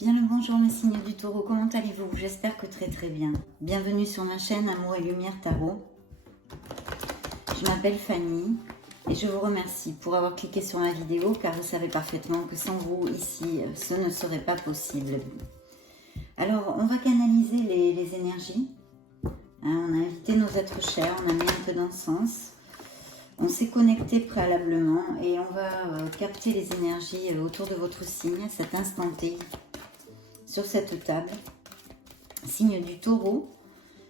Bien le bonjour mes signes du taureau, comment allez-vous? J'espère que très bien. Bienvenue sur ma chaîne Amour et Lumière Tarot. Je m'appelle Fanny et je vous remercie pour avoir cliqué sur ma vidéo car vous savez parfaitement que sans vous ici, ce ne serait pas possible. Alors on va canaliser les énergies. On a invité nos êtres chers, on a mis un peu d'encens. On s'est connecté préalablement et on va capter les énergies autour de votre signe, cet instant T, sur cette table. Signe du taureau,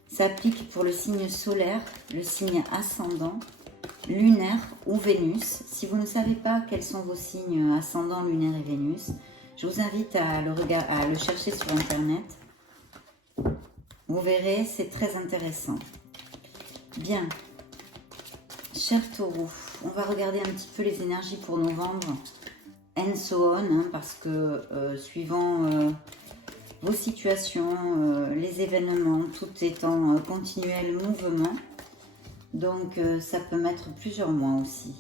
s'applique pour le signe solaire, le signe ascendant, lunaire ou Vénus. Si vous ne savez pas quels sont vos signes ascendant, lunaire et Vénus, je vous invite à le chercher sur internet. Vous verrez, c'est très intéressant. Bien. Cher taureau, on va regarder un petit peu les énergies pour novembre, and so on, parce que suivant vos situations, les événements, tout est en continuel mouvement, donc ça peut mettre plusieurs mois aussi.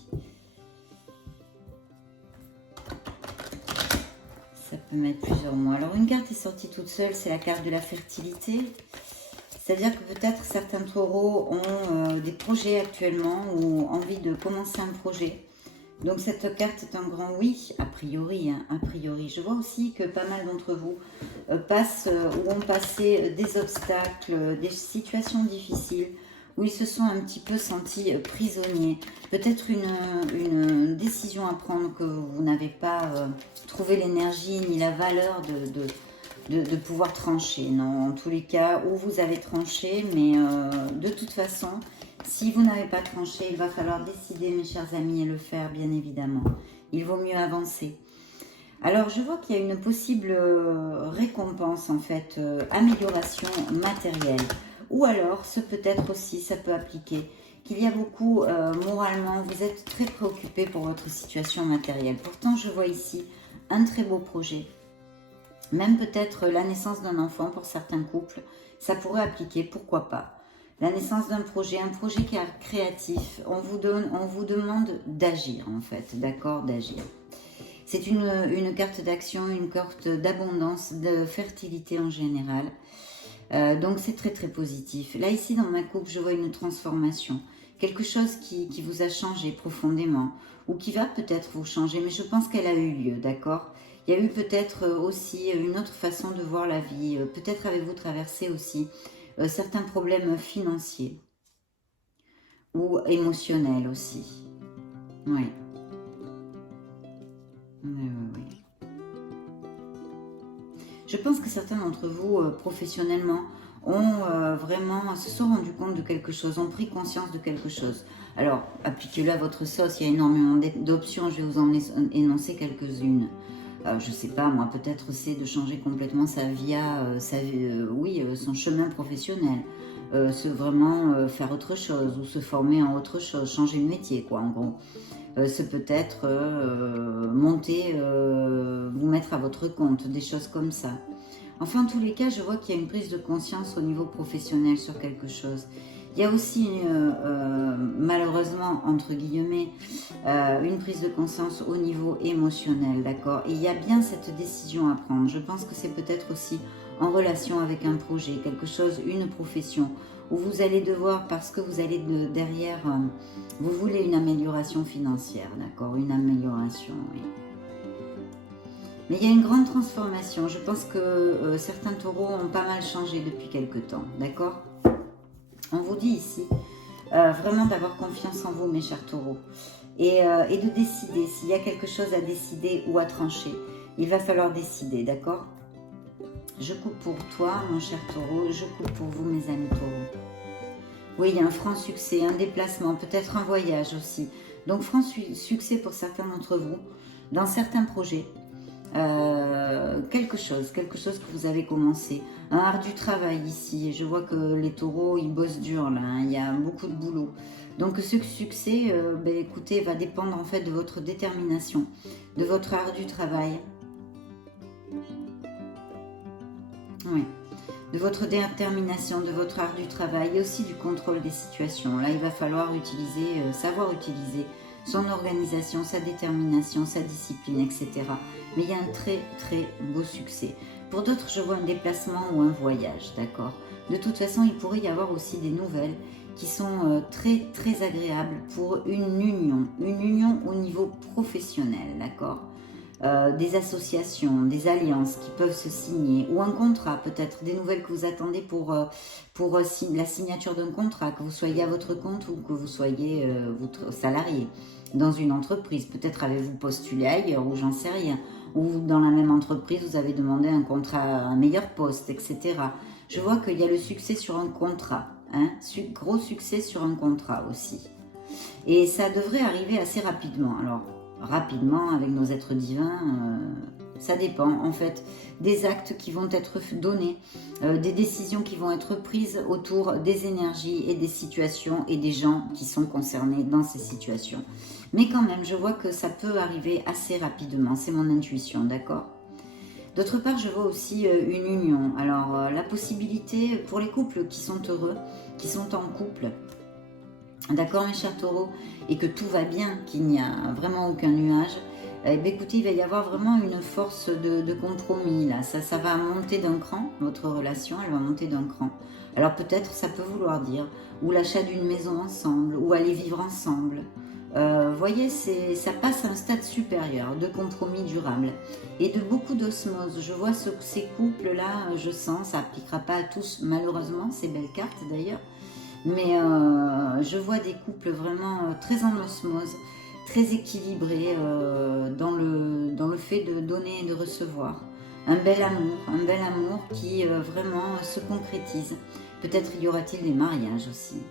Ça peut mettre plusieurs mois. Alors une carte est sortie toute seule, c'est la carte de la fertilité. C'est-à-dire que peut-être certains taureaux ont des projets actuellement ou envie de commencer un projet. Donc cette carte est un grand oui, a priori. A priori. Je vois aussi que pas mal d'entre vous passent ou ont passé des obstacles, des situations difficiles, où ils se sont un petit peu sentis prisonniers. Peut-être une décision à prendre que vous n'avez pas trouvé l'énergie ni la valeur de pouvoir trancher. Non, en tous les cas, où vous avez tranché, mais de toute façon, si vous n'avez pas tranché, il va falloir décider, mes chers amis, et le faire, bien évidemment. Il vaut mieux avancer. Alors, je vois qu'il y a une possible récompense, en fait, amélioration matérielle. Ou alors, ce peut-être aussi, ça peut appliquer, qu'il y a beaucoup, moralement, vous êtes très préoccupé pour votre situation matérielle. Pourtant, je vois ici un très beau projet. Même peut-être la naissance d'un enfant pour certains couples, ça pourrait appliquer, pourquoi pas. La naissance d'un projet, un projet qui est créatif, on vous demande d'agir en fait, d'accord, d'agir. C'est une carte d'action, une carte d'abondance, de fertilité en général. Donc c'est très positif. Là ici dans ma coupe, je vois une transformation. Quelque chose qui vous a changé profondément ou qui va peut-être vous changer, mais je pense qu'elle a eu lieu, d'accord ? Il y a eu peut-être aussi une autre façon de voir la vie. Peut-être avez-vous traversé aussi certains problèmes financiers ou émotionnels aussi. Oui. Oui. Je pense que certains d'entre vous, professionnellement, ont vraiment, se sont rendus compte de quelque chose, ont pris conscience de quelque chose. Alors, appliquez-le à votre sauce, il y a énormément d'options, je vais vous en énoncer quelques-unes. Je sais pas, moi, peut-être c'est de changer complètement sa vie, son chemin professionnel. Vraiment faire autre chose ou se former en autre chose, changer de métier, quoi, en gros. C'est peut-être monter, vous mettre à votre compte, des choses comme ça. Enfin, en tous les cas, je vois qu'il y a une prise de conscience au niveau professionnel sur quelque chose. Il y a aussi, malheureusement, entre guillemets, une prise de conscience au niveau émotionnel, d'accord? Et il y a bien cette décision à prendre. Je pense que c'est peut-être aussi en relation avec un projet, quelque chose, une profession, où vous allez devoir, parce que vous allez derrière, vous voulez une amélioration financière, d'accord? Une amélioration, oui. Mais il y a une grande transformation. Je pense que certains taureaux ont pas mal changé depuis quelque temps, d'accord? On vous dit ici vraiment d'avoir confiance en vous, mes chers taureaux. Et de décider. S'il y a quelque chose à décider ou à trancher, il va falloir décider, d'accord? Je coupe pour toi, mon cher taureau. Je coupe pour vous, mes amis taureaux. Oui, il y a un franc succès, un déplacement, peut-être un voyage aussi. Donc, franc succès pour certains d'entre vous, dans certains projets. Quelque chose que vous avez commencé, un ardu travail ici, je vois que les taureaux ils bossent dur là, hein, il y a beaucoup de boulot, donc ce succès écoutez, va dépendre en fait de votre détermination, de votre ardu travail, oui, de votre détermination, de votre ardu travail et aussi du contrôle des situations. Là il va falloir savoir utiliser son organisation, sa détermination, sa discipline, etc. Mais il y a un très beau succès. Pour d'autres, je vois un déplacement ou un voyage, d'accord. De toute façon, il pourrait y avoir aussi des nouvelles qui sont très très agréables pour une union au niveau professionnel, d'accord. Des associations, des alliances qui peuvent se signer, ou un contrat peut-être, des nouvelles que vous attendez pour la signature d'un contrat, que vous soyez à votre compte ou que vous soyez votre salarié dans une entreprise. Peut-être avez-vous postulé ailleurs ou j'en sais rien, ou dans la même entreprise vous avez demandé un contrat, un meilleur poste, etc. Je vois qu'il y a le succès sur un contrat, hein, gros succès sur un contrat aussi. Et ça devrait arriver assez rapidement. Alors, rapidement, avec nos êtres divins, ça dépend en fait des actes qui vont être donnés, des décisions qui vont être prises autour des énergies et des situations et des gens qui sont concernés dans ces situations. Mais quand même, je vois que ça peut arriver assez rapidement, c'est mon intuition, d'accord ? D'autre part, je vois aussi une union. Alors, la possibilité pour les couples qui sont heureux, qui sont en couple, d'accord mes chers taureaux, et que tout va bien, qu'il n'y a vraiment aucun nuage, eh bien, écoutez, il va y avoir vraiment une force de compromis là, ça va monter d'un cran, votre relation, elle va monter d'un cran. Alors peut-être ça peut vouloir dire, ou l'achat d'une maison ensemble, ou aller vivre ensemble. Voyez, ça passe à un stade supérieur de compromis durable et de beaucoup d'osmose. Je vois ces couples-là, je sens, ça n'appliquera pas à tous malheureusement, ces belles cartes d'ailleurs, mais je vois des couples vraiment très en osmose, très équilibrés dans le fait de donner et de recevoir. Un bel amour qui vraiment se concrétise. Peut-être y aura-t-il des mariages aussi.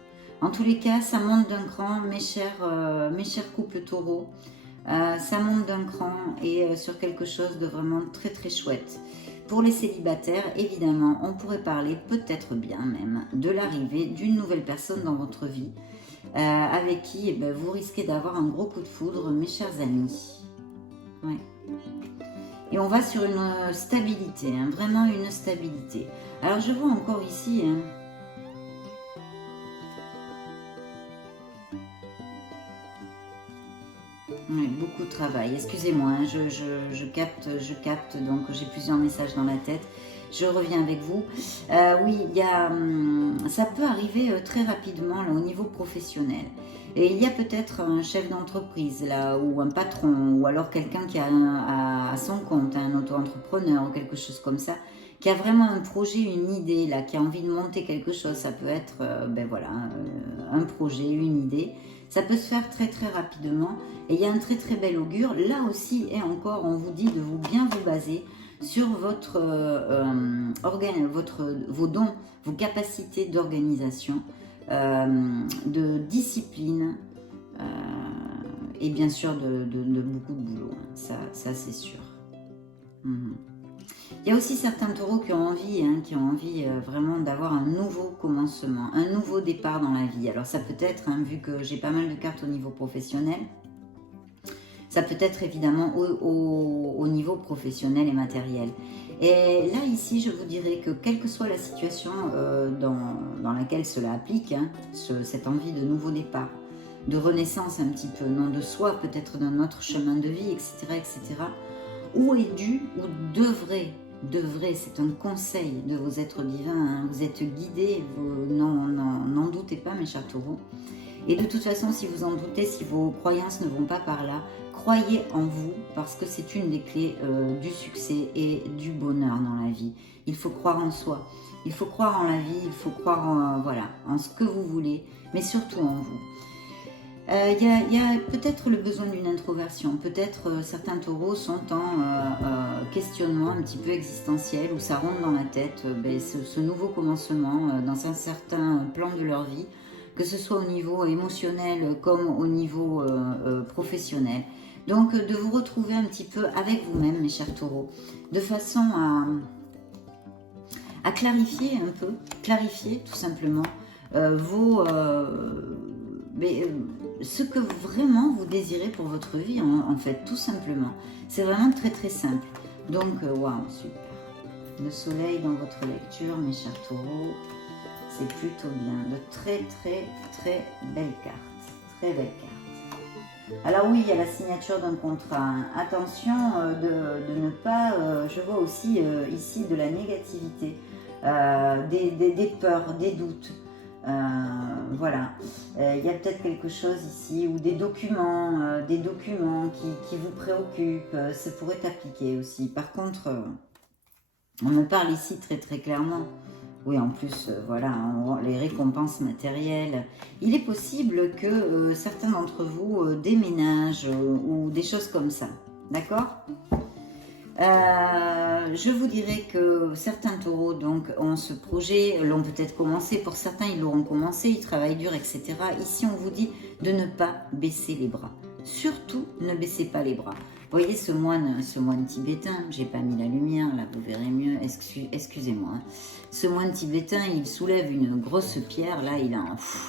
En tous les cas, ça monte d'un cran, mes chers couples taureaux. Ça monte d'un cran et sur quelque chose de vraiment très très chouette. Pour les célibataires, évidemment, on pourrait parler peut-être bien même de l'arrivée d'une nouvelle personne dans votre vie avec qui vous risquez d'avoir un gros coup de foudre, mes chers amis. Ouais. Et on va sur une stabilité, hein, vraiment une stabilité. Alors je vois encore ici... Hein, oui, beaucoup de travail. Excusez-moi, hein, je capte, donc j'ai plusieurs messages dans la tête. Je reviens avec vous. Oui, ça peut arriver très rapidement là, au niveau professionnel. Et il y a peut-être un chef d'entreprise là, ou un patron, ou alors quelqu'un qui a à son compte, un auto-entrepreneur ou quelque chose comme ça, qui a vraiment un projet, une idée là, qui a envie de monter quelque chose. Ça peut être, un projet, une idée. Ça peut se faire très très rapidement et il y a un très très bel augure. Là aussi et encore, on vous dit de bien vous baser sur votre vos dons, vos capacités d'organisation, de discipline et bien sûr de beaucoup de boulot. Ça c'est sûr. Il y a aussi certains taureaux qui ont envie, vraiment d'avoir un nouveau commencement, un nouveau départ dans la vie. Alors ça peut être, hein, vu que j'ai pas mal de cartes au niveau professionnel, ça peut être évidemment au niveau professionnel et matériel. Et là, ici, je vous dirais que quelle que soit la situation dans laquelle cela applique, hein, cette envie de nouveau départ, de renaissance un petit peu, non de soi, peut-être d'un autre chemin de vie, etc., etc., où est dû, ou devrait, c'est un conseil de vos êtres divins, hein, vous êtes guidés, n'en doutez pas mes chers taureaux. Et de toute façon, si vous en doutez, si vos croyances ne vont pas par là, croyez en vous parce que c'est une des clés du succès et du bonheur dans la vie. Il faut croire en soi, il faut croire en la vie, il faut croire en ce que vous voulez, mais surtout en vous. Il y a peut-être le besoin d'une introversion, peut-être certains taureaux sont en questionnement un petit peu existentiel où ça rentre dans la tête, ce nouveau commencement dans un certain plan de leur vie, que ce soit au niveau émotionnel comme au niveau professionnel. Donc de vous retrouver un petit peu avec vous-même mes chers taureaux, de façon à clarifier un peu, clarifier tout simplement ce que vraiment vous désirez pour votre vie, en fait, tout simplement. C'est vraiment très très simple. Donc, waouh, super. Le soleil dans votre lecture, mes chers taureaux, c'est plutôt bien. De très très très belles cartes. Très belles cartes. Alors oui, il y a la signature d'un contrat. Hein. Attention de ne pas, je vois aussi ici de la négativité, des peurs, des doutes. Voilà, il y a peut-être quelque chose ici ou des documents qui vous préoccupent, ça pourrait appliquer aussi. Par contre, on me parle ici très très clairement. Oui, en plus, voilà, les récompenses matérielles. Il est possible que certains d'entre vous déménagent ou des choses comme ça. D'accord? Je vous dirais que certains taureaux donc, ont ce projet, l'ont peut-être commencé. Pour certains, ils l'auront commencé, ils travaillent dur, etc. Ici, on vous dit de ne pas baisser les bras. Surtout, ne baissez pas les bras. Vous voyez ce moine tibétain, j'ai pas mis la lumière, là vous verrez mieux, excusez-moi. Hein. Ce moine tibétain, il soulève une grosse pierre, là,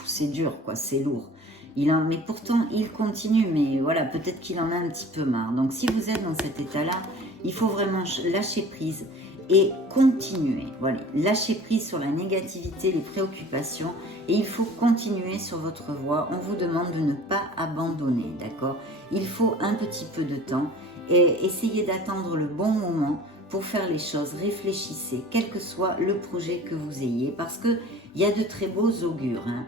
c'est dur, quoi, c'est lourd. Mais pourtant, il continue, mais voilà, peut-être qu'il en a un petit peu marre. Donc, si vous êtes dans cet état-là, il faut vraiment lâcher prise et continuer. Voilà, lâcher prise sur la négativité, les préoccupations, et il faut continuer sur votre voie. On vous demande de ne pas abandonner, d'accord? Il faut un petit peu de temps et essayer d'attendre le bon moment pour faire les choses. Réfléchissez, quel que soit le projet que vous ayez, parce qu'il y a de très beaux augures. Hein.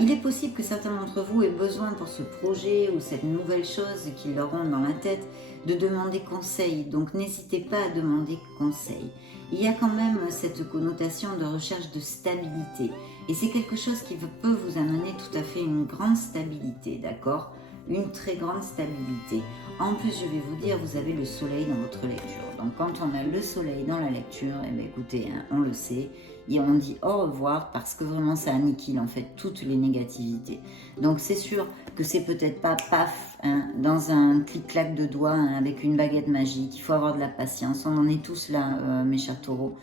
Il est possible que certains d'entre vous aient besoin pour ce projet ou cette nouvelle chose qu'ils leur ont dans la tête de demander conseil. Donc n'hésitez pas à demander conseil. Il y a quand même cette connotation de recherche de stabilité. Et c'est quelque chose qui peut vous amener tout à fait une grande stabilité, d'accord? Une très grande stabilité. En plus, je vais vous dire, vous avez le soleil dans votre lecture. Donc quand on a le soleil dans la lecture, eh bien, écoutez, hein, on le sait, et on dit au revoir parce que vraiment ça anniquile en fait toutes les négativités. Donc c'est sûr que c'est peut-être pas paf, hein, dans un clic-clac de doigts, hein, avec une baguette magique. Il faut avoir de la patience, on en est tous là, mes chers taureaux.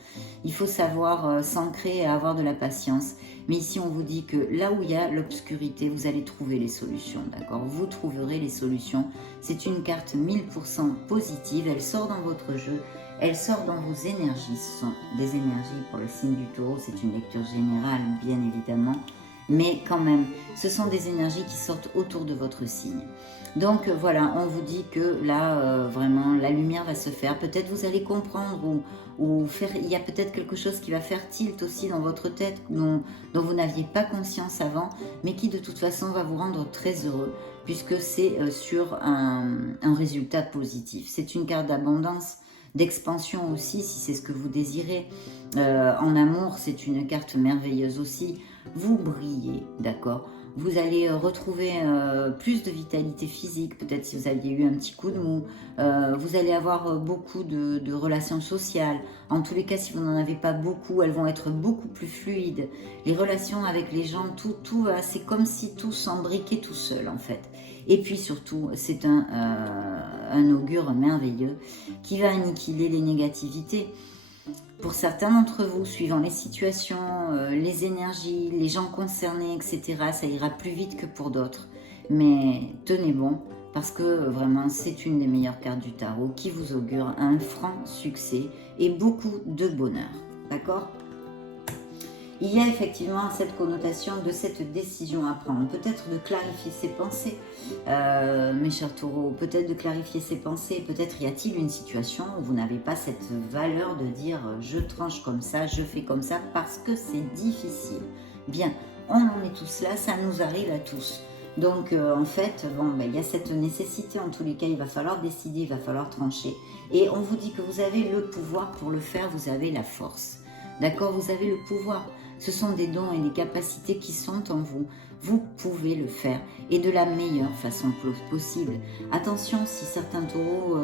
Il faut savoir s'ancrer et avoir de la patience. Mais ici on vous dit que là où il y a l'obscurité, vous allez trouver les solutions, d'accord? Vous trouverez les solutions. C'est une carte 1000% positive, elle sort dans votre jeu. Elle sort dans vos énergies, ce sont des énergies pour le signe du taureau, c'est une lecture générale bien évidemment, mais quand même, ce sont des énergies qui sortent autour de votre signe. Donc voilà, on vous dit que là, vraiment, la lumière va se faire. Peut-être vous allez comprendre ou faire, il y a peut-être quelque chose qui va faire tilt aussi dans votre tête dont vous n'aviez pas conscience avant, mais qui de toute façon va vous rendre très heureux, puisque c'est sur un résultat positif. C'est une carte d'abondance, d'expansion aussi, si c'est ce que vous désirez. En amour, c'est une carte merveilleuse aussi. Vous brillez, d'accord? Vous allez retrouver plus de vitalité physique, peut-être si vous aviez eu un petit coup de mou. Vous allez avoir beaucoup de relations sociales. En tous les cas, si vous n'en avez pas beaucoup, elles vont être beaucoup plus fluides. Les relations avec les gens, c'est comme si tout s'embriquait tout seul en fait. Et puis surtout, c'est un augure merveilleux qui va annihiler les négativités. Pour certains d'entre vous, suivant les situations, les énergies, les gens concernés, etc., ça ira plus vite que pour d'autres. Mais tenez bon, parce que vraiment, c'est une des meilleures cartes du tarot qui vous augure un franc succès et beaucoup de bonheur. D'accord ? Il y a effectivement cette connotation de cette décision à prendre. Peut-être de clarifier ses pensées, mes chers taureaux. Peut-être de clarifier ses pensées. Peut-être y a-t-il une situation où vous n'avez pas cette valeur de dire « je tranche comme ça, je fais comme ça » parce que c'est difficile. Bien, on en est tous là, ça nous arrive à tous. Donc en fait, il y a cette nécessité, en tous les cas, il va falloir décider, il va falloir trancher. Et on vous dit que vous avez le pouvoir pour le faire, vous avez la force. D'accord, vous avez le pouvoir. Ce sont des dons et des capacités qui sont en vous. Vous pouvez le faire et de la meilleure façon possible. Attention, si certains taureaux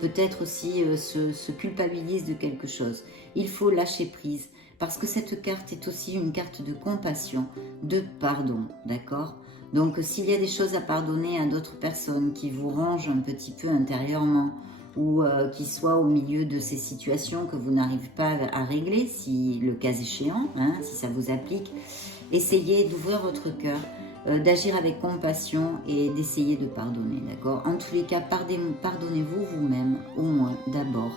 peut-être aussi se culpabilisent de quelque chose, il faut lâcher prise parce que cette carte est aussi une carte de compassion, de pardon, d'accord ? Donc s'il y a des choses à pardonner à d'autres personnes qui vous rongent un petit peu intérieurement, ou qui soient au milieu de ces situations que vous n'arrivez pas à régler, si le cas échéant, hein, si ça vous applique, essayez d'ouvrir votre cœur, d'agir avec compassion et d'essayer de pardonner, d'accord? En tous les cas, pardonnez-vous vous-même, au moins, d'abord.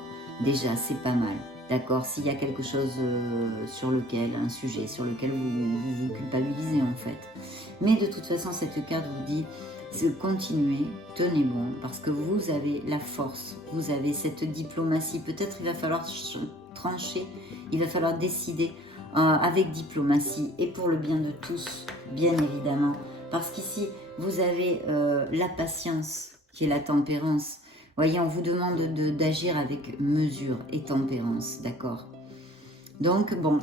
Déjà, c'est pas mal, d'accord? S'il y a quelque chose un sujet sur lequel vous culpabilisez, en fait. Mais de toute façon, cette carte vous dit... Continuez, tenez bon, parce que vous avez la force, vous avez cette diplomatie. Peut-être il va falloir trancher, il va falloir décider avec diplomatie et pour le bien de tous, bien évidemment. Parce qu'ici, vous avez la patience qui est la tempérance. Voyez, on vous demande d'agir avec mesure et tempérance, d'accord? Donc, bon,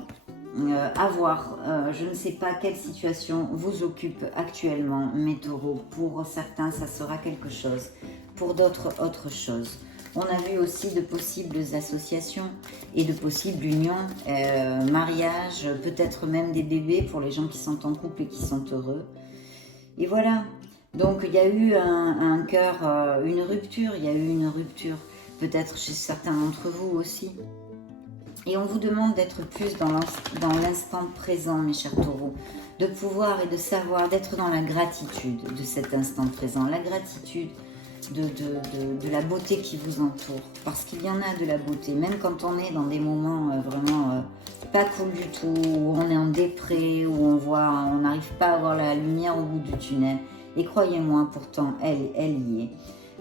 à voir. Je ne sais pas quelle situation vous occupe actuellement, mes taureaux. Pour certains, ça sera quelque chose. Pour d'autres, autre chose. On a vu aussi de possibles associations et de possibles unions, mariages, peut-être même des bébés pour les gens qui sont en couple et qui sont heureux. Et voilà. Donc, il y a eu un cœur, une rupture. Il y a eu une rupture, peut-être chez certains d'entre vous aussi. Et on vous demande d'être plus dans l'instant présent, mes chers taureaux, de pouvoir et de savoir, d'être dans la gratitude de cet instant présent, la gratitude de la beauté qui vous entoure, parce qu'il y en a de la beauté, même quand on est dans des moments vraiment pas cool du tout, où on est en dépré, où on n'arrive pas à voir la lumière au bout du tunnel, et croyez-moi, pourtant, elle y est.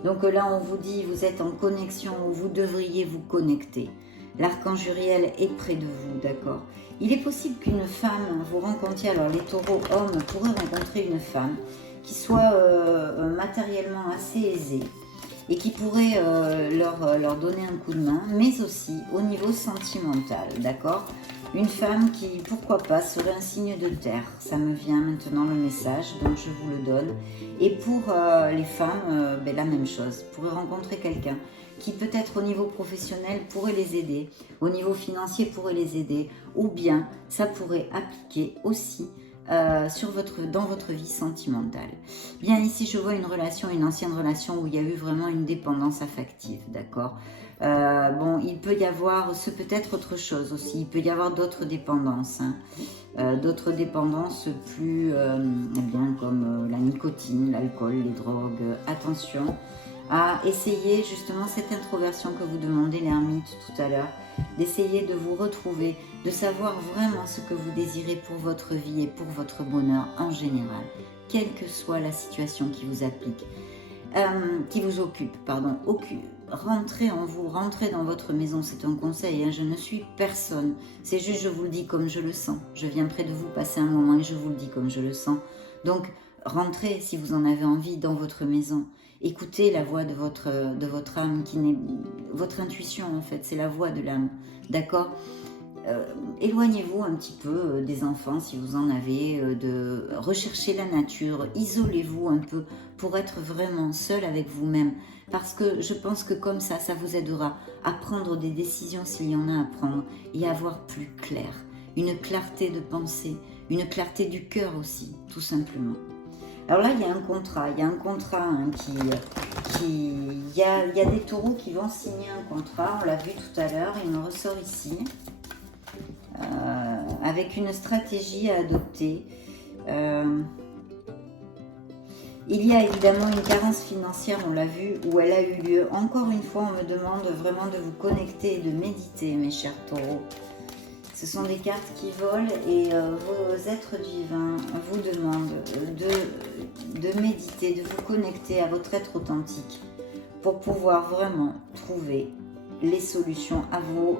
Donc là, on vous dit, vous êtes en connexion, où vous devriez vous connecter. L'archange Uriel est près de vous, d'accord? Il est possible qu'une femme, vous rencontriez, alors les taureaux hommes pourraient rencontrer une femme qui soit matériellement assez aisée et qui pourrait leur donner un coup de main, mais aussi au niveau sentimental, d'accord? Une femme qui, pourquoi pas, serait un signe de terre. Ça me vient maintenant le message, donc je vous le donne. Et pour les femmes, la même chose. Pourraient rencontrer quelqu'un qui peut-être au niveau professionnel pourrait les aider, au niveau financier pourrait les aider, ou bien ça pourrait appliquer aussi dans votre vie sentimentale. Bien ici je vois une relation, une ancienne relation où il y a eu vraiment une dépendance affective, d'accord? Bon, il peut y avoir, ce peut être autre chose aussi, il peut y avoir d'autres dépendances, hein. D'autres dépendances plus, bien comme la nicotine, l'alcool, les drogues. Attention à essayer justement cette introversion que vous demandez l'ermite tout à l'heure, d'essayer de vous retrouver, de savoir vraiment ce que vous désirez pour votre vie et pour votre bonheur en général, quelle que soit la situation qui vous applique, qui vous occupe, pardon, rentrez en vous, rentrez dans votre maison, c'est un conseil, hein, je ne suis personne, c'est juste je vous le dis comme je le sens, je viens près de vous passer un moment et je vous le dis comme je le sens, donc rentrez si vous en avez envie dans votre maison. Écoutez la voix de votre âme, qui n'est votre intuition en fait, c'est la voix de l'âme, d'accord? Éloignez-vous un petit peu des enfants si vous en avez, recherchez la nature, isolez-vous un peu pour être vraiment seul avec vous-même, parce que je pense que comme ça vous aidera à prendre des décisions s'il y en a à prendre et à voir plus clair, une clarté de pensée, une clarté du cœur aussi, tout simplement. Alors là, il y a un contrat, hein, il y a des taureaux qui vont signer un contrat, on l'a vu tout à l'heure, il me ressort ici, avec une stratégie à adopter. Il y a évidemment une carence financière, on l'a vu, où elle a eu lieu. Encore une fois, on me demande vraiment de vous connecter et de méditer, mes chers taureaux. Ce sont des cartes qui volent et vos êtres divins vous demandent de méditer, de vous connecter à votre être authentique pour pouvoir vraiment trouver les solutions à vos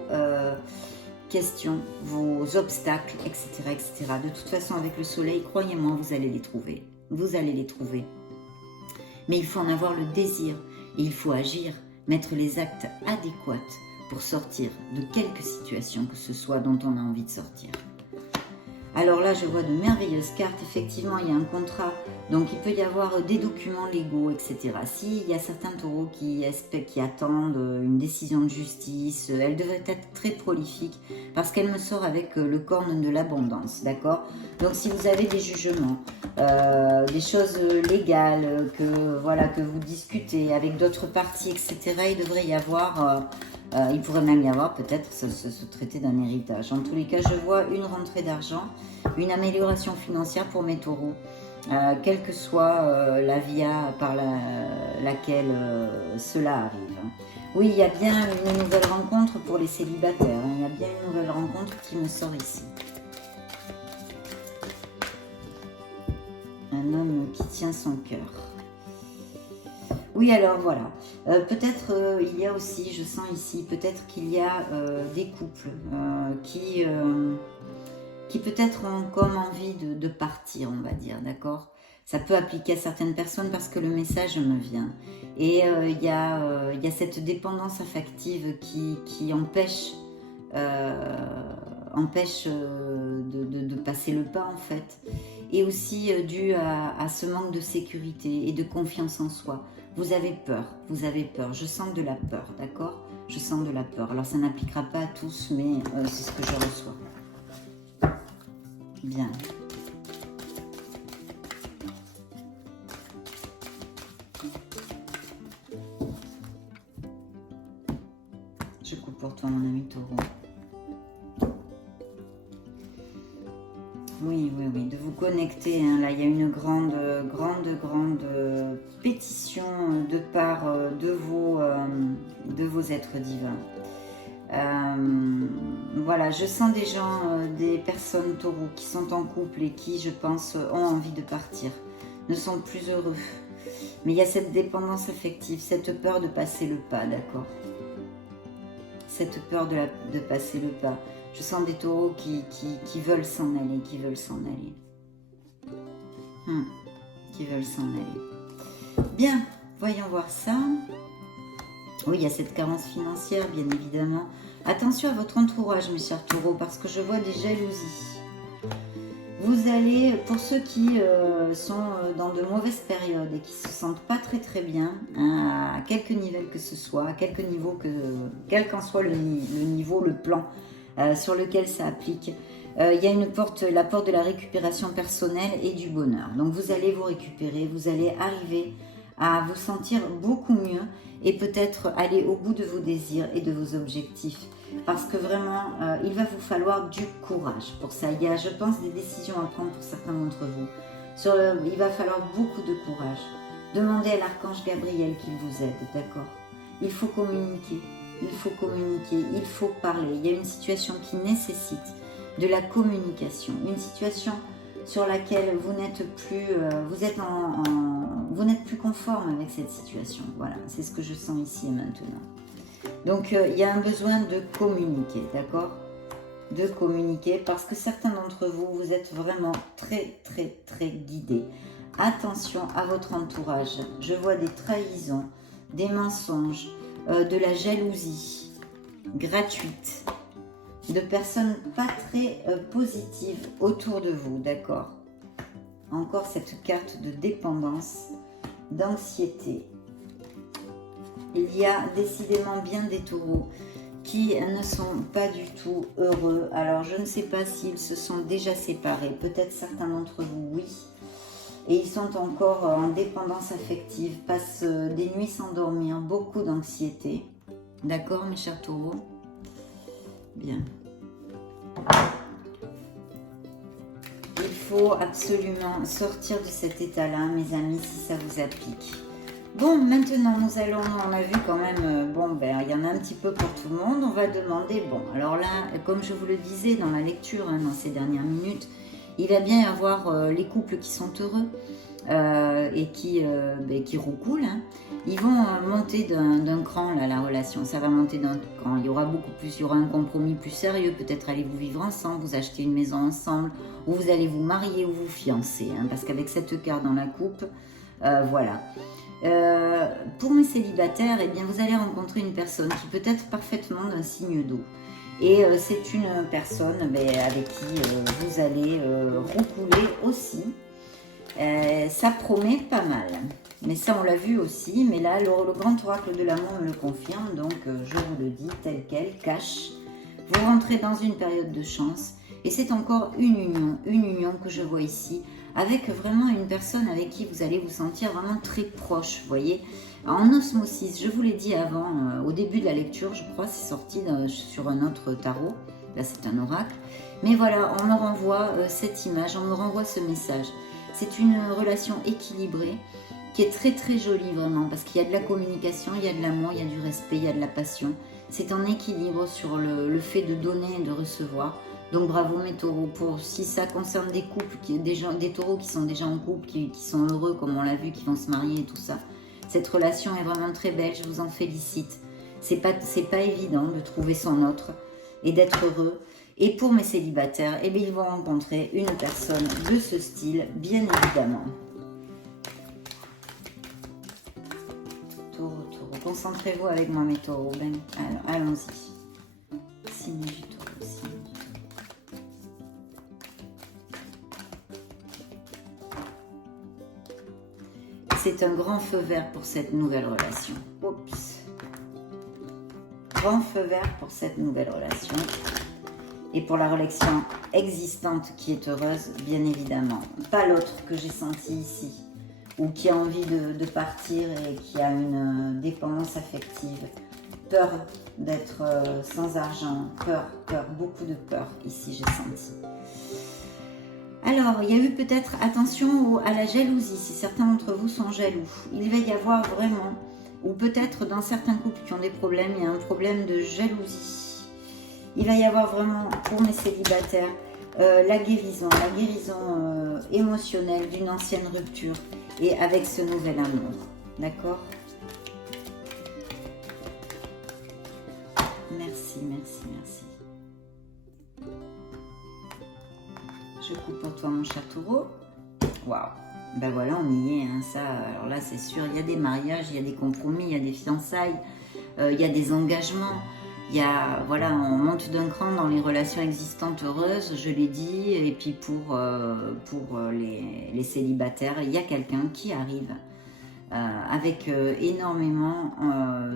questions, vos obstacles, etc., etc. De toute façon, avec le soleil, croyez-moi, vous allez les trouver. Vous allez les trouver. Mais il faut en avoir le désir et il faut agir, mettre les actes adéquats pour sortir de quelque situation que ce soit dont on a envie de sortir. Alors là, je vois de merveilleuses cartes. Effectivement, il y a un contrat, donc il peut y avoir des documents légaux, etc. S'il y a certains taureaux qui attendent une décision de justice, elle devrait être très prolifique parce qu'elle me sort avec le corne de l'abondance, d'accord? Donc si vous avez des jugements, des choses légales que vous discutez avec d'autres parties, etc., il devrait y avoir... il pourrait même y avoir peut-être ce traité d'un héritage. En tous les cas, je vois une rentrée d'argent, une amélioration financière pour mes taureaux, quelle que soit la via par laquelle cela arrive. Oui, il y a bien une nouvelle rencontre pour les célibataires. Hein. Il y a bien une nouvelle rencontre qui me sort ici. Un homme qui tient son cœur. Oui, alors voilà. Peut-être il y a aussi, je sens ici, peut-être qu'il y a des couples qui peut-être ont comme envie de partir, on va dire, d'accord? Ça peut appliquer à certaines personnes parce que le message me vient. Et il y a cette dépendance affective qui empêche, de passer le pas, en fait. Et aussi dû à ce manque de sécurité et de confiance en soi. Vous avez peur, vous avez peur. Je sens de la peur, d'accord? Je sens de la peur. Alors ça n'appliquera pas à tous, mais c'est ce que je reçois. Bien. Je coupe pour toi, mon ami Taureau. Oui, oui, oui, de vous connecter. Hein. Là, il y a une grande pétition de part de vos êtres divins. Voilà, je sens des gens, des personnes taureaux qui sont en couple et qui, je pense, ont envie de partir, ne sont plus heureux. Mais il y a cette dépendance affective, cette peur de passer le pas, d'accord? Cette peur de passer le pas. Je sens des taureaux qui veulent s'en aller, qui veulent s'en aller. Qui veulent s'en aller. Bien, voyons voir ça. Oui, il y a cette carence financière, bien évidemment. Attention à votre entourage, mes chers taureaux, parce que je vois des jalousies. Vous allez, pour ceux qui sont dans de mauvaises périodes et qui ne se sentent pas très très bien, hein, à quelque niveau que ce soit, à quelque niveau quel qu'en soit le niveau, le plan sur lequel ça applique, il y a la porte de la récupération personnelle et du bonheur. Donc vous allez vous récupérer, vous allez arriver à vous sentir beaucoup mieux et peut-être aller au bout de vos désirs et de vos objectifs. Parce que vraiment, il va vous falloir du courage pour ça. Il y a, je pense, des décisions à prendre pour certains d'entre vous. Il va falloir beaucoup de courage. Demandez à l'archange Gabriel qu'il vous aide, d'accord? Il faut communiquer, il faut parler. Il y a une situation qui nécessite de la communication. Une situation sur laquelle vous n'êtes plus, vous n'êtes plus conforme avec cette situation. Voilà, c'est ce que je sens ici et maintenant. Donc, il y a un besoin de communiquer, d'accord? De communiquer parce que certains d'entre vous, vous êtes vraiment très, très, très guidés. Attention à votre entourage. Je vois des trahisons, des mensonges, de la jalousie gratuite, de personnes pas très positives autour de vous, d'accord? Encore cette carte de dépendance, d'anxiété. Il y a décidément bien des taureaux qui ne sont pas du tout heureux. Alors, je ne sais pas s'ils se sont déjà séparés. Peut-être certains d'entre vous, oui. Et ils sont encore en dépendance affective, passent des nuits sans dormir, beaucoup d'anxiété. D'accord, mes chers taureaux? Bien. Il faut absolument sortir de cet état-là, mes amis, si ça vous applique. Bon, maintenant, on a vu quand même, il y en a un petit peu pour tout le monde. On va demander, alors là, comme je vous le disais dans la lecture, hein, dans ces dernières minutes, il va bien y avoir les couples qui sont heureux et qui roucoulent. Hein. Ils vont monter d'un cran, là, la relation. Ça va monter d'un cran. Il y aura beaucoup plus, il y aura un compromis plus sérieux. Peut-être allez-vous vivre ensemble, vous achetez une maison ensemble, ou vous allez vous marier ou vous fiancer. Hein, parce qu'avec cette carte dans la coupe, voilà. Pour mes célibataires, eh bien, vous allez rencontrer une personne qui peut être parfaitement d'un signe d'eau. Et c'est une personne avec qui vous allez roucouler aussi. Ça promet pas mal. Mais ça, on l'a vu aussi. Mais là, le grand oracle de l'amour me le confirme. Donc, je vous le dis tel quel, cash. Vous rentrez dans une période de chance. Et c'est encore une union que je vois ici. Avec vraiment une personne avec qui vous allez vous sentir vraiment très proche, vous voyez, en osmosis. Je vous l'ai dit avant, au début de la lecture, je crois, c'est sorti sur un autre tarot, là c'est un oracle, mais voilà, on me renvoie cette image, on me renvoie ce message. C'est une relation équilibrée, qui est très très jolie vraiment, parce qu'il y a de la communication, il y a de l'amour, il y a du respect, il y a de la passion. C'est en équilibre sur le fait de donner et de recevoir. Donc bravo mes taureaux, si ça concerne des couples, des taureaux qui sont déjà en couple, qui sont heureux comme on l'a vu, qui vont se marier et tout ça, Cette relation est vraiment très belle, je vous en félicite. C'est pas évident de trouver son autre et d'être heureux. Et pour mes célibataires, eh bien, ils vont rencontrer une personne de ce style, bien évidemment. Taureau, taureau. Concentrez-vous avec moi, mes taureaux. Ben, alors, allons-y. Signe du taureau, signe du taureau. C'est un grand feu vert pour cette nouvelle relation. Oups. Grand feu vert pour cette nouvelle relation. Et pour la relation existante qui est heureuse, bien évidemment. Pas l'autre que j'ai senti ici, ou qui a envie de partir et qui a une dépendance affective. Peur d'être sans argent, peur, beaucoup de peur ici j'ai senti. Alors, il y a eu peut-être, attention à la jalousie, si certains d'entre vous sont jaloux. Il va y avoir vraiment, ou peut-être dans certains couples qui ont des problèmes, il y a un problème de jalousie. Il va y avoir vraiment, pour mes célibataires, la guérison émotionnelle d'une ancienne rupture et avec ce nouvel amour. D'accord? Merci, merci, merci. Je coupe pour toi mon chat taureau. Waouh! Ben voilà, on y est, hein, ça, alors là c'est sûr, il y a des mariages, il y a des compromis, il y a des fiançailles, il y a des engagements. Il y a, voilà, on monte d'un cran dans les relations existantes heureuses, je l'ai dit, et puis pour les célibataires, il y a quelqu'un qui arrive avec énormément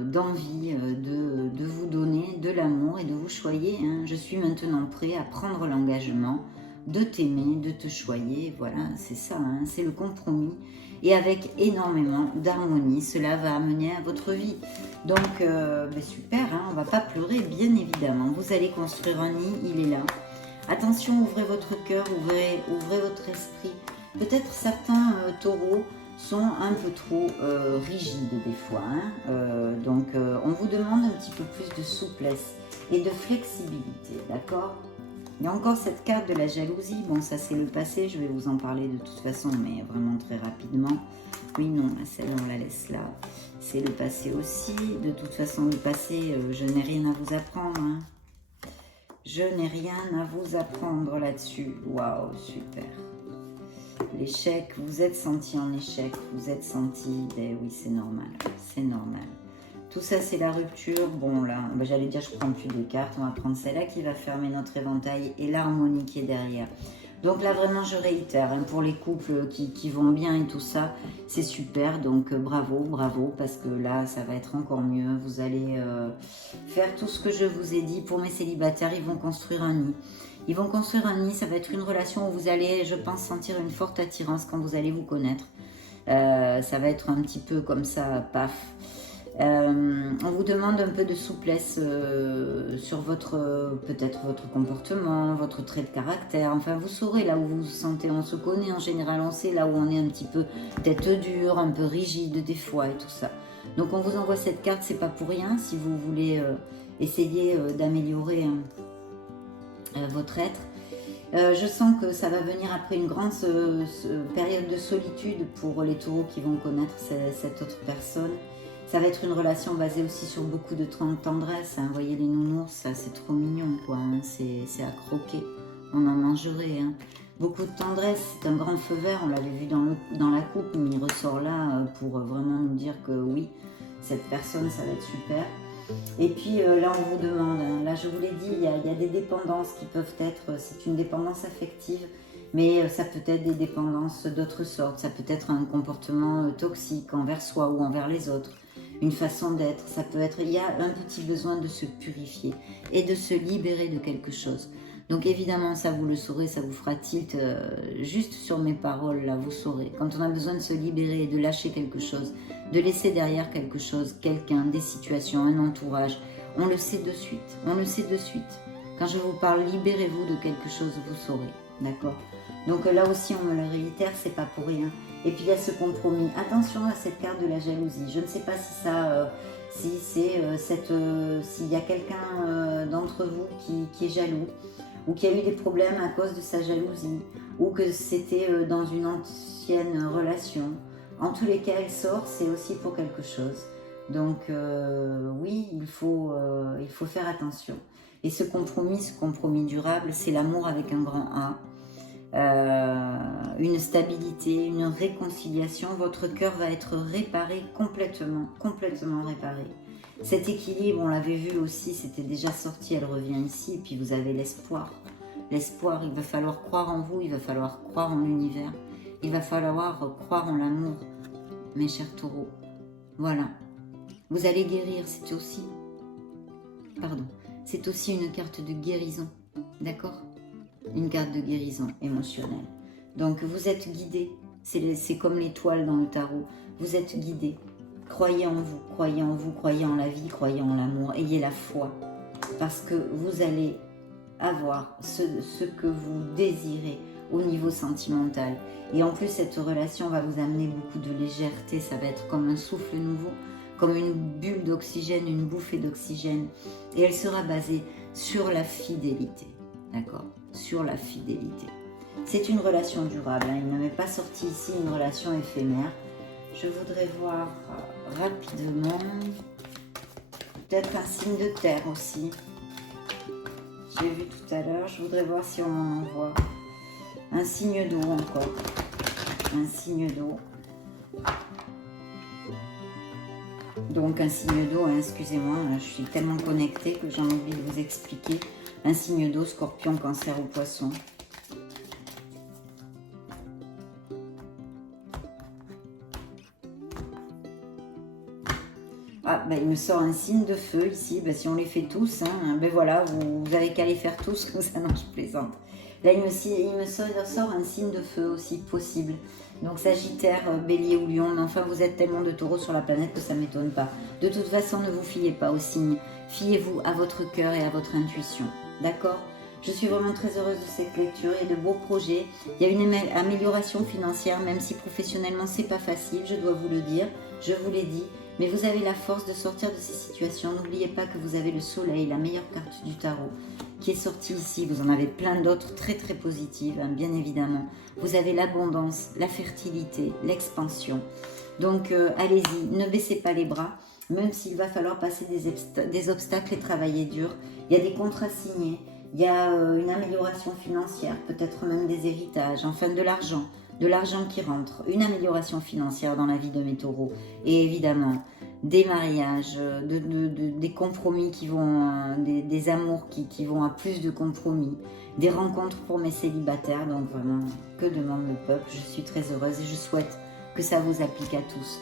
d'envie de vous donner de l'amour et de vous choyer. Hein. Je suis maintenant prêt à prendre l'engagement de t'aimer, de te choyer, voilà, c'est ça, hein, c'est le compromis. Et avec énormément d'harmonie, cela va amener à votre vie. Donc, ben super, hein, on ne va pas pleurer, bien évidemment. Vous allez construire un nid, il est là. Attention, ouvrez votre cœur, ouvrez votre esprit. Peut-être certains taureaux sont un peu trop rigides des fois. Hein. Donc, on vous demande un petit peu plus de souplesse et de flexibilité, d'accord ? Il y a encore cette carte de la jalousie. Bon, ça c'est le passé, je vais vous en parler de toute façon, mais vraiment très rapidement. Oui, non, celle-là on la laisse là. C'est le passé aussi. De toute façon, le passé, je n'ai rien à vous apprendre. Hein. Je n'ai rien à vous apprendre là-dessus. Waouh, super. L'échec, vous êtes senti en échec, vous êtes senti... Eh oui, c'est normal, c'est normal. Tout ça, c'est la rupture. Bon, là, ben, j'allais dire, je ne prends plus de cartes. On va prendre celle-là qui va fermer notre éventail et l'harmonie qui est derrière. Donc là, vraiment, je réitère. Hein, pour les couples qui vont bien et tout ça, c'est super. Donc, bravo, bravo, parce que là, ça va être encore mieux. Vous allez faire tout ce que je vous ai dit. Pour mes célibataires, ils vont construire un nid. Ils vont construire un nid. Ça va être une relation où vous allez, je pense, sentir une forte attirance quand vous allez vous connaître. Ça va être un petit peu comme ça, paf. On vous demande un peu de souplesse sur peut-être votre comportement, votre trait de caractère. Enfin, vous saurez là où vous vous sentez. On se connaît en général, on sait là où on est un petit peu tête dure, un peu rigide des fois et tout ça. Donc on vous envoie cette carte, c'est pas pour rien. Si vous voulez essayer d'améliorer votre être. Je sens que ça va venir après une grande période de solitude pour les taureaux qui vont connaître cette autre personne. Ça va être une relation basée aussi sur beaucoup de tendresse. Hein. Vous voyez les nounours, ça c'est trop mignon, quoi. Hein. C'est à croquer. On en mangerait. Hein. Beaucoup de tendresse. C'est un grand feu vert. On l'avait vu dans la coupe, mais il ressort là pour vraiment nous dire que oui, cette personne, ça va être super. Et puis là, on vous demande. Hein. Là, je vous l'ai dit, il y a des dépendances qui peuvent être. C'est une dépendance affective. Mais ça peut être des dépendances d'autres sortes. Ça peut être un comportement toxique envers soi ou envers les autres. Une façon d'être, ça peut être, il y a un petit besoin de se purifier et de se libérer de quelque chose. Donc évidemment, ça vous le saurez, ça vous fera tilt juste sur mes paroles, là, vous saurez. Quand on a besoin de se libérer et de lâcher quelque chose, de laisser derrière quelque chose, quelqu'un, des situations, un entourage, on le sait de suite, on le sait de suite. Quand je vous parle, libérez-vous de quelque chose, vous saurez, d'accord ? Donc là aussi, on me le réitère, c'est pas pour rien. Et puis il y a ce compromis. Attention à cette carte de la jalousie. Je ne sais pas si s'il y a quelqu'un d'entre vous qui est jaloux ou qui a eu des problèmes à cause de sa jalousie ou que c'était dans une ancienne relation En tous les cas, elle sort, c'est aussi pour quelque chose. Donc oui, il faut faire attention. Et ce compromis durable, c'est l'amour avec un grand A. Une stabilité, une réconciliation, votre cœur va être réparé complètement réparé. Cet équilibre, on l'avait vu aussi, c'était déjà sorti, elle revient ici, et puis vous avez l'espoir. L'espoir, il va falloir croire en vous, il va falloir croire en l'univers, il va falloir croire en l'amour, mes chers taureaux. Voilà. Vous allez guérir, c'est aussi une carte de guérison, d'accord? Une carte de guérison émotionnelle. Donc vous êtes guidé, c'est comme l'étoile dans le tarot, vous êtes guidé. Croyez en vous, croyez en vous, croyez en la vie, croyez en l'amour, ayez la foi, parce que vous allez avoir ce que vous désirez au niveau sentimental. Et en plus, cette relation va vous amener beaucoup de légèreté, ça va être comme un souffle nouveau, comme une bulle d'oxygène, une bouffée d'oxygène. Et elle sera basée sur la fidélité, d'accord? Sur la fidélité. C'est une relation durable, hein. Il ne m'est pas sorti ici une relation éphémère. Je voudrais voir rapidement, peut-être un signe de terre aussi. J'ai vu tout à l'heure, je voudrais voir si on en envoie. Un signe d'eau encore. Un signe d'eau. Donc un signe d'eau, hein, excusez-moi, je suis tellement connectée que j'en oublie de vous expliquer. Un signe d'eau, Scorpion, Cancer ou Poisson. Ah, ben, il me sort un signe de feu ici. Ben, si on les fait tous, hein, ben voilà, vous avez qu'à les faire tous, comme ça, non, je plaisante. Là, il me sort un signe de feu aussi possible. Donc, Sagittaire, Bélier ou Lion. Mais enfin, vous êtes tellement de taureaux sur la planète que ça ne m'étonne pas. De toute façon, ne vous fiez pas aux signes. Fiez-vous à votre cœur et à votre intuition. D'accord? Je suis vraiment très heureuse de cette lecture et de beaux projets. Il y a une amélioration financière, même si professionnellement, c'est pas facile, je dois vous le dire. Je vous l'ai dit. Mais vous avez la force de sortir de ces situations. N'oubliez pas que vous avez le soleil, la meilleure carte du tarot, qui est sortie ici. Vous en avez plein d'autres très très positives, hein, bien évidemment. Vous avez l'abondance, la fertilité, l'expansion. Donc allez-y, ne baissez pas les bras, même s'il va falloir passer des obstacles et travailler dur. Il y a des contrats signés, il y a une amélioration financière, peut-être même des héritages, enfin de l'argent qui rentre, une amélioration financière dans la vie de mes taureaux, et évidemment des mariages, des compromis qui vont, des amours qui vont à plus de compromis, des rencontres pour mes célibataires. Donc vraiment, que demande le peuple? Je suis très heureuse et je souhaite que ça vous applique à tous.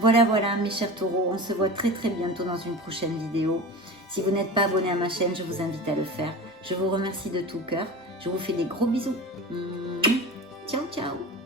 Voilà, mes chers taureaux, on se voit très très bientôt dans une prochaine vidéo. Si vous n'êtes pas abonné à ma chaîne, je vous invite à le faire. Je vous remercie de tout cœur. Je vous fais des gros bisous. Ciao, ciao.